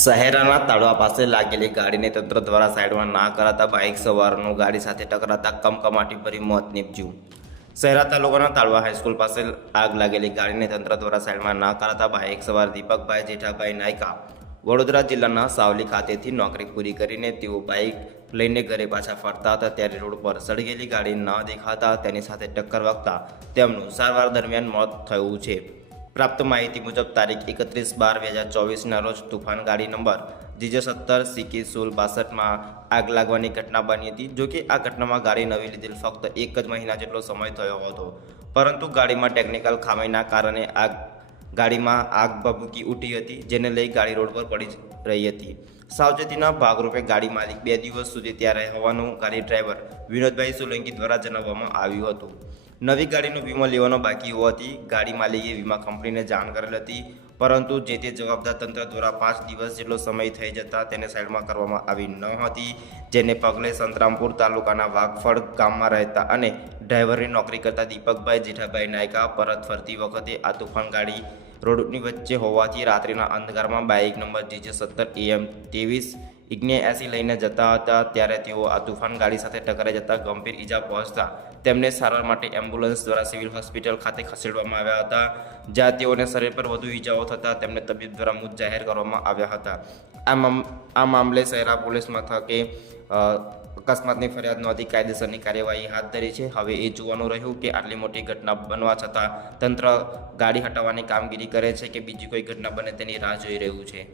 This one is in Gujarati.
શહેરાના તાળવા પાસે લાગેલી ગાડીને તંત્ર દ્વારા સાઈડમાં ના કરાતા બાઇક સવારનું ગાડી સાથે ટકરાતા કમકમાટી ભરી મોત નીપજ્યું. શહેરા તાલુકાના તાળવા હાઈસ્કૂલ પાસે આગ લાગેલી ગાડીને તંત્ર દ્વારા સાઈડમાં ના કરાતા બાઇક સવાર દીપકભાઈ જેઠાભાઈ નાયકા વડોદરા જિલ્લાના સાવલી ખાતેથી નોકરી પૂરી કરીને તેઓ બાઇક લઈને ઘરે પાછા ફરતા હતા. ત્યારે રોડ પર સળગેલી ગાડી ન દેખાતા તેની સાથે ટક્કર વાગતા તેમનું સારવાર દરમિયાન મોત થયું છે. પ્રાપ્ત માહિતી મુજબ તારીખ એકત્રીસ બાર બે હજાર ચોવીસના રોજ તુફાન ગાડી નંબર જીજે સત્તર સિક્કી સોલ બાસઠમાં આગ લાગવાની ઘટના બની હતી જોકે આ ઘટનામાં ગાડી નવી લીધેલ ફક્ત એક જ મહિના જેટલો સમય થયો હતો. પરંતુ ગાડીમાં ટેકનિકલ ખામીના કારણે આગ ગાડીમાં આગ ભભૂકી ઉઠી હતી, જેને લઈ ગાડી રોડ પર પડી રહી હતી. સાવચેતીના ભાગરૂપે ગાડી માલિક બે દિવસ સુધી ત્યાં રહેવાનું હોવાનું ગાડી ડ્રાઈવર વિનોદભાઈ સોલંકી દ્વારા જણાવવામાં આવ્યું હતું. નવી ગાડીનો વીમો લેવાનો બાકી હોવાથી ગાડી માલિકે વીમા કંપનીને જાણ કરેલ હતી. પરંતુ જે તે જવાબદાર તંત્ર દ્વારા પાંચ દિવસ જેટલો સમય થઈ જતાં તેને સાઈડમાં કરવામાં આવી ન હતી, જેને પગલે સંતરામપુર તાલુકાના વાઘફળ ગામમાં રહેતા અને ડ્રાઈવરની નોકરી કરતા દીપકભાઈ જેઠાભાઈ નાયકા પરત ફરતી વખતે આ તોફાન ગાડી રોડની વચ્ચે હોવાથી રાત્રિના અંધકારમાં બાઇક નંબર જીજે સત્તર એમ ત્રેવીસ ઇગ્ને એસી લઈને જતા હતા, ત્યારે તેઓ આ તુફાન ગાડી સાથે ટકરાઈ જતા ગંભીર ઈજા પહોંચતા તેમને સારવાર માટે એમ્બ્યુલન્સ દ્વારા સિવિલ હોસ્પિટલ ખાતે ખસેડવામાં આવ્યા હતા. જ્યાં તેઓને શરીર પર વધુ ઈજાઓ થતાં તેમને તબીબ દ્વારા મૃત જાહેર કરવામાં આવ્યા હતા. આ મામ, આ મામલે શહેરા પોલીસ મથકે અકસ્માતની ફરિયાદ નોંધી કાયદેસરની કાર્યવાહી હાથ ધરી છે. હવે એ જોવાનું રહ્યું કે આટલી મોટી ઘટના બનવા છતાં તંત્ર ગાડી હટાવવાની કામગીરી કરે છે કે બીજી કોઈ ઘટના બને તેની રાહ જોઈ રહ્યું છે.